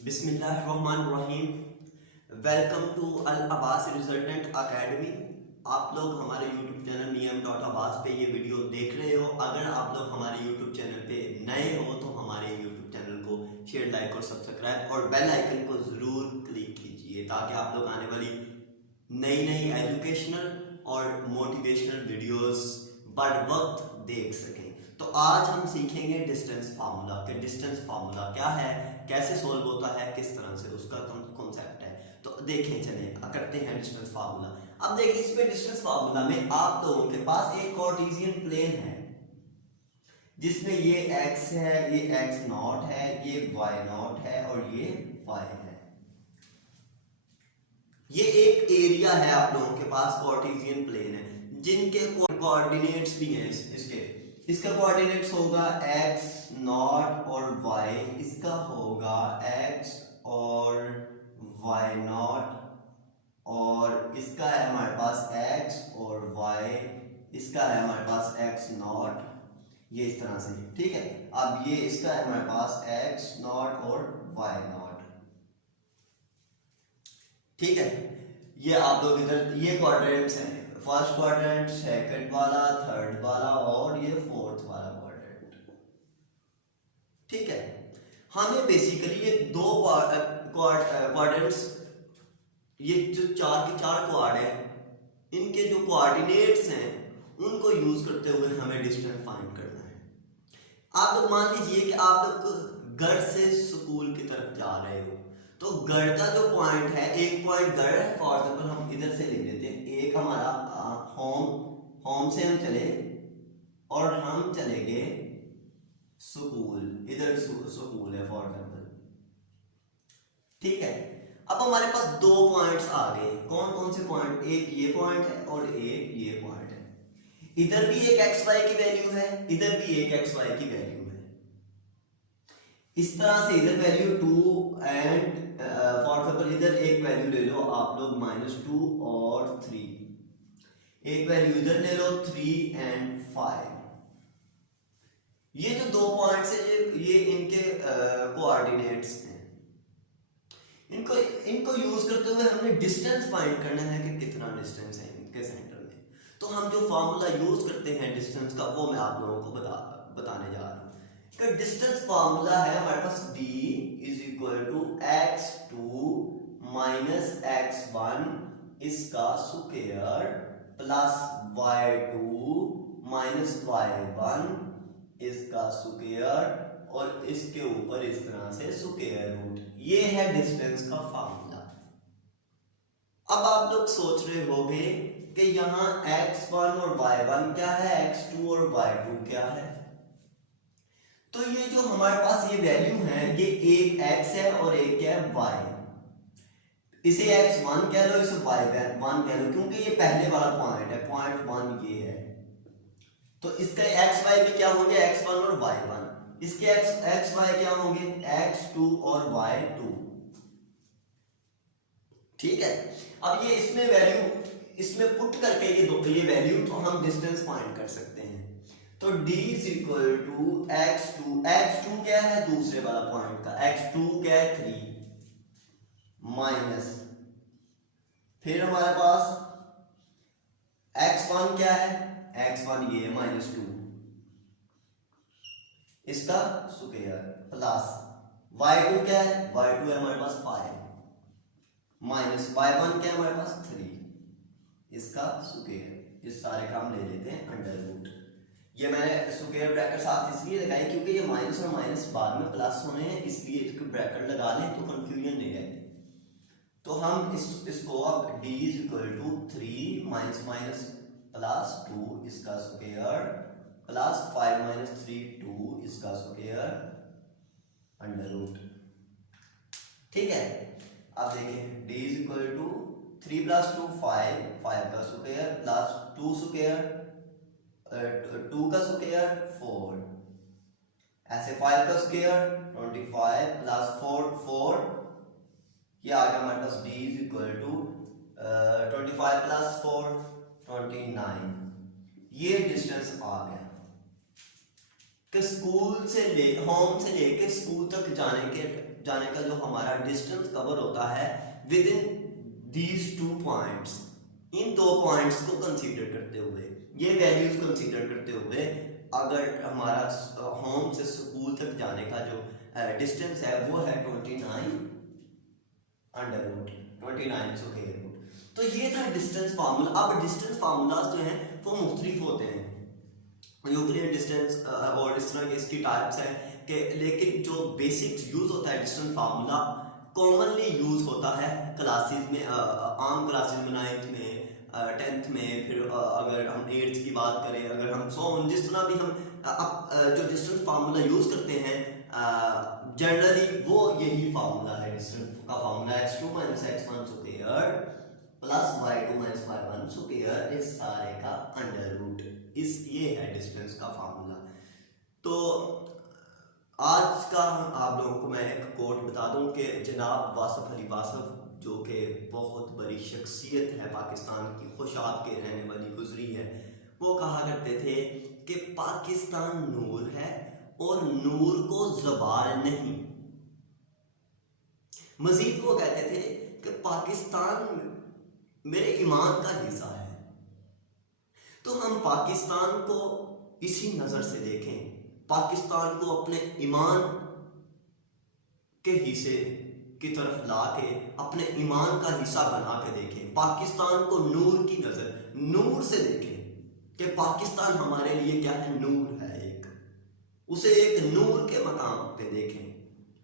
बिस्मिल्लाहिर्रहमानिर्रहीम। Welcome to Al Abbas resultant academy. आप लोग हमारे यूट्यूब चैनल मीम.अब्बास पे ये वीडियो देख रहे हो। अगर आप लोग हमारे यूट्यूब चैनल पे नए हो तो हमारे यूट्यूब चैनल को शेयर, लाइक और सब्सक्राइब और बेल आइकन को ज़रूर क्लिक कीजिए ताकि आप लोग आने वाली नई नई एजुकेशनल और मोटिवेशनल वीडियोस बर वक्त देख सकें। तो आज हम सीखेंगे डिस्टेंस फार्मूला कि डिस्टेंस फार्मूला क्या है, कैसे सोल्व होता है, किस तरह से उसका कॉन्सेप्ट है। तो देखें, चले करते हैं डिस्टेंस फार्मूला। अब देखिए, इसमें डिस्टेंस फार्मूला में आप लोगों के पास एक कार्टेशियन प्लेन है जिसमें ये x है, ये x नॉट है, ये y नॉट है और ये y है। ये एक एरिया है आप लोगों के पास, कार्टेशियन प्लेन है जिनके कोऑर्डिनेट्स भी हैं। इसका कोऑर्डिनेट्स होगा x नॉट और y, इसका होगा x और y नॉट, और इसका है हमारे पास x और y, इसका है हमारे पास x नॉट, ये इस तरह से, ठीक है। अब ये इसका है हमारे पास x नॉट और y नॉट, ठीक है। ये आप लोग इधर ये क्वाड्रेंट्स हैं, फर्स्ट क्वाड्रेंट, सेकंड वाला, थर्ड वाला और ये फोर्थ वाला क्वाड्रेंट, ठीक है। हमें बेसिकली ये दो क्वाड्रेंट्स, ये जो चार के चार क्वाड है, इनके जो कोऑर्डिनेट्स हैं उनको यूज करते हुए हमें डिस्टेंस फाइंड करना है। आप लोग मान लीजिए कि आप लोग घर से स्कूल की तरफ जा रहे हो, तो गढ़ का जो पॉइंट है, एक पॉइंट गढ़ है, फॉर एग्जांपल हम इधर से ले लेते हैं, एक हमारा होम से हम चले और हम चले गए स्कूल, इधर स्कूल है फॉर एग्जांपल, ठीक है। अब हमारे पास दो पॉइंट्स आ गए, कौन कौन से पॉइंट, एक ये पॉइंट है और एक ये पॉइंट है। इधर भी एक एक्स वाई की वैल्यू है, इधर भी एक एक्स वाई की वैल्यू है। इस तरह से इधर वैल्यू 2 एंड फॉर एग्जांपल इधर एक वैल्यू ले लो आप लोग -2 और 3, एक वैल्यू इधर ले लो 3 एंड 5। ये जो दो पॉइंट्स है ये इनके कोऑर्डिनेट्स हैं। इनको यूज करते हुए हमने डिस्टेंस फाइंड करना है कि कितना डिस्टेंस है इनके सेंटर में। तो हम जो फार्मूला यूज करते हैं डिस्टेंस का, वो मैं आप लोगों को बताने जा रहा हूं। डिस्टेंस फार्मूला है हमारे पास d = x2 माइनस x1 इसका square plus y2 minus y1 इसका स्क्वायर और इसके ऊपर इस तरह से स्क्वायर रूट। ये है डिस्टेंस का फार्मूला। अब आप लोग सोच रहे होंगे कि यहाँ x1 और y1 क्या है, x2 और y2 क्या है। तो ये जो हमारे पास ये वैल्यू है, ये एक x है और एक है y। इसे x1 कह लो, इसे y1 कह लो, क्योंकि ये पहले वाला पॉइंट है, पॉइंट 1 ये है। तो इसका xy भी क्या होंगे, x1 और y1। इसके xy क्या होंगे, x2 और y2, ठीक है। अब ये इसमें वैल्यू, इसमें पुट करके ये वैल्यू तो हम डिस्टेंस फाइंड कर सकते हैं। तो d = x2 क्या है, दूसरे वाला पॉइंट का x2 क्या है 3 माइनस, फिर हमारे पास x1 क्या है, x1 ये -2 इसका स्क्वायर प्लस y2 क्या है, y2 है हमारे पास 5 माइनस y1 क्या है हमारे पास 3 इसका स्क्वायर। इस सारे काम ले लेते हैं अंडर रूट। ये मैंने स्क्वायर ब्रैकेट साथ इसलिए लगाई क्योंकि ये माइनस और माइनस बाद में प्लस होने हैं, इसलिए इसको ब्रैकेट लगा लें तो कंफ्यूजन नहीं रहती। तो हम इसको अब d = 3 माइनस माइनस प्लस 2 इसका स्क्वायर प्लस 5 माइनस 3 2 इसका स्क्वायर अंडर रूट, ठीक है। अब देखें d = 3 + 2 5 का स्क्वायर प्लस 2 स्क्वायर 2 का स्क्वायर 4, ऐसे 5 का स्क्वायर 25 प्लस 4 ये आ गया हमारे पास d = 25 + 4 29। ये डिस्टेंस आ गया कि स्कूल से होम से लेके स्कूल तक जाने का जो हमारा डिस्टेंस कवर होता है with in these 2 points, in 2 points को कंसीडर करते हुए, ये वैल्यूज कंसीडर करते हुए, अगर हमारा होम से स्कूल तक जाने का जो डिस्टेंस है वो है 29 अंडर रूट 29 स्क्वायर रूट। तो ये था डिस्टेंस फार्मूला। अब डिस्टेंस फार्मूलाज जो हैं वो मुख्तलिफ होते हैं, यूक्लिडियन डिस्टेंस और इस तरह के इसकी टाइप्स हैं कि, लेकिन जो बेसिक यूज होता है डिस्टेंस फार्मूला कॉमनली यूज होता है क्लासेस में, आम क्लासेस में 9th में 10th में, फिर अगर हम 8th की बात करें, अगर हम जिस तरह भी हम जो डिस्टेंस फार्मूला यूज करते हैं जनरली वो यही फार्मूला है डिस्टेंस का formula, x2 - x1 square plus y2 - y1 square, इस सारे का अंडर रूट, ये है डिस्टेंस का फार्मूला। तो आज का आप लोगों को मैं एक कोट बता दूं कि जनाब वासिफ अली वासिफ, जो कि बहुत बड़ी शख्सियत है पाकिस्तान की, खुशाब के रहने वाली गुजरी है, वो कहा करते थे कि पाकिस्तान नूर है और नूर को ज़वाल नहीं। मजीद वो कहते थे कि पाकिस्तान मेरे ईमान का हिस्सा है। तो हम पाकिस्तान को इसी नजर से देखें, पाकिस्तान को अपने ईमान के हिस्से की तरफ ला के अपने ईमान का हिस्सा बना के देखें, पाकिस्तान को नूर की नजर, नूर से देखें कि पाकिस्तान हमारे लिए क्या है, नूर है एक, उसे एक नूर के मकाम पे देखें,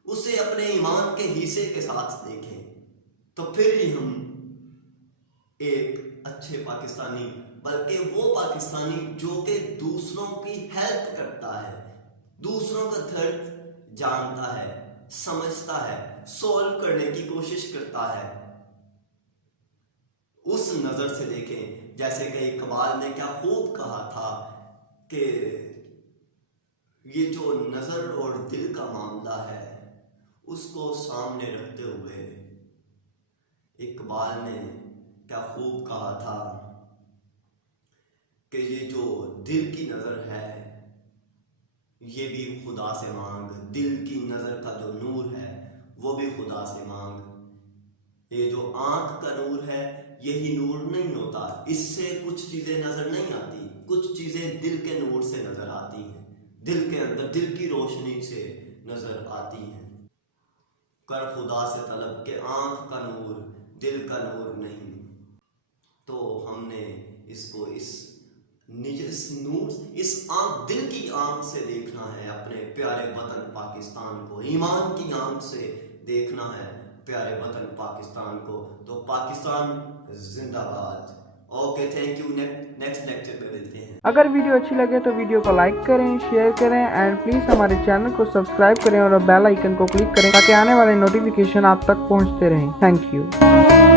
उसे अपने ईमान के हिस्से के साथ देखें, तो फिर ही हम एक अच्छे पाकिस्तानी, बल्कि वो पाकिस्तानी जो कि दूसरों की हेल्प करता है, दूसरों का दर्द जानता है, समझता है, सॉल्व करने की कोशिश करता है, उस नजर से देखें। जैसे कि इकबाल ने क्या खूब कहा था कि ये जो नजर और दिल का मामला है उसको सामने रखते हुए इकबाल ने क्या खूब कहा था कि ये जो दिल की नजर है ये भी खुदा से मांग, दिल की नजर का जो नूर है वो भी खुदा से मांग। ये जो आंख का नूर है यही नूर नहीं होता, इससे कुछ चीजें नजर नहीं आती, कुछ चीजें दिल के नूर से नजर आती हैं, दिल के अंदर दिल की रोशनी से नजर आती हैं। कर खुदा से तलब के आंख का नूर दिल का नूर नहीं। तो हमने इसको इस नूर, इस आंख, दिल की आंख से देखना है अपने प्यारे वतन पाकिस्तान को, ईमान की आंख से देखना है प्यारे वतन पाकिस्तान को। तो पाकिस्तान जिंदाबाद। Okay, thank you. Next lecture पे मिलते हैं। अगर वीडियो अच्छी लगे तो वीडियो को लाइक करें, शेयर करें एंड प्लीज़ हमारे चैनल को सब्सक्राइब करें और बेल आइकन को क्लिक करें ताकि आने वाले नोटिफिकेशन आप तक पहुंचते रहें। Thank you.